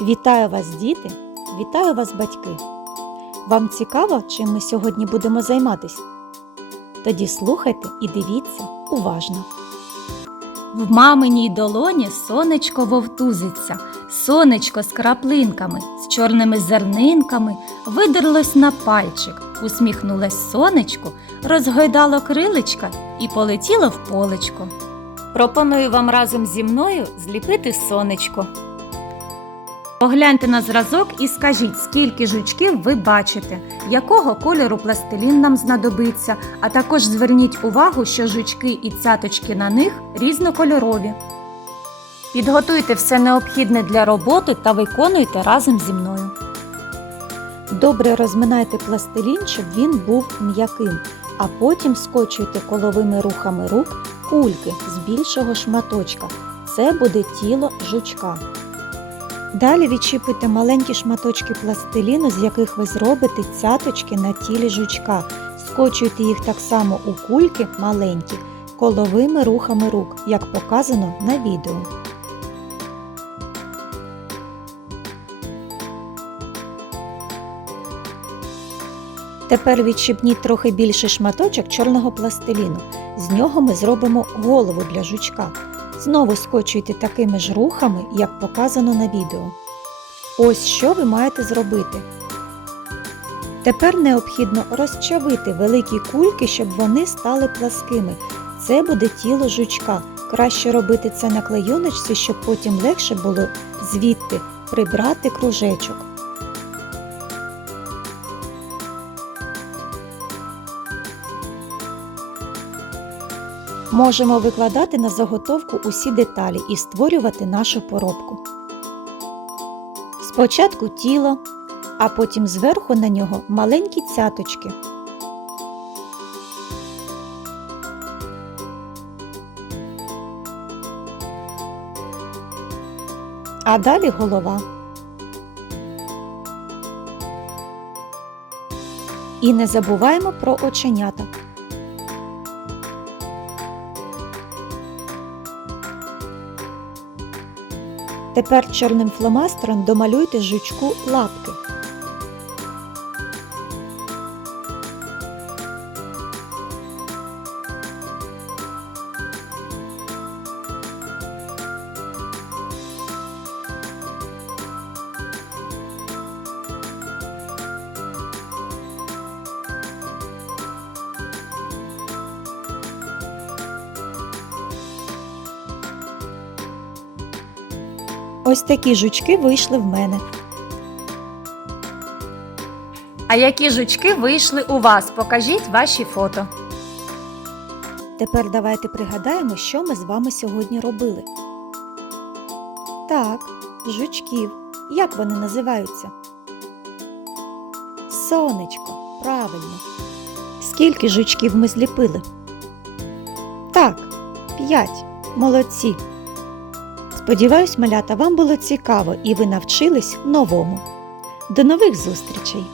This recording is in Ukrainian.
Вітаю вас, діти! Вітаю вас, батьки! Вам цікаво, чим ми сьогодні будемо займатися? Тоді слухайте і дивіться уважно. В маминій долоні сонечко вовтузиться, сонечко з краплинками, з чорними зернинками видерлось на пальчик, усміхнулось сонечко, розгойдало крилечка і полетіло в полечко. Пропоную вам разом зі мною зліпити сонечко. Погляньте на зразок і скажіть, скільки жучків ви бачите, якого кольору пластилін нам знадобиться, а також зверніть увагу, що жучки і цяточки на них різнокольорові. Підготуйте все необхідне для роботи та виконуйте разом зі мною. Добре розминайте пластилін, щоб він був м'яким, а потім скочуйте коловими рухами рук кульки з більшого шматочка. Це буде тіло жучка. Далі відчіпуйте маленькі шматочки пластиліну, з яких ви зробите цяточки на тілі жучка. Скочуйте їх так само у кульки маленькі, коловими рухами рук, як показано на відео. Тепер відщипніть трохи більший шматочок чорного пластиліну. З нього ми зробимо голову для жучка. Знову скочуйте такими ж рухами, як показано на відео. Ось що ви маєте зробити. Тепер необхідно розчавити великі кульки, щоб вони стали пласкими. Це буде тіло жучка. Краще робити це на клейоночці, щоб потім легше було звідти прибрати кружечок. Можемо викладати на заготовку усі деталі і створювати нашу поробку. Спочатку тіло, а потім зверху на нього маленькі цяточки. А далі голова. І не забуваємо про оченята. Тепер чорним фломастером домалюйте жучку лапки. Ось такі жучки вийшли в мене. А які жучки вийшли у вас? Покажіть ваші фото. Тепер давайте пригадаємо, що ми з вами сьогодні робили. Так, жучків. Як вони називаються? Сонечко, правильно. Скільки жучків ми зліпили? Так, п'ять. Молодці. Сподіваюсь, малята, вам було цікаво і ви навчились новому. До нових зустрічей!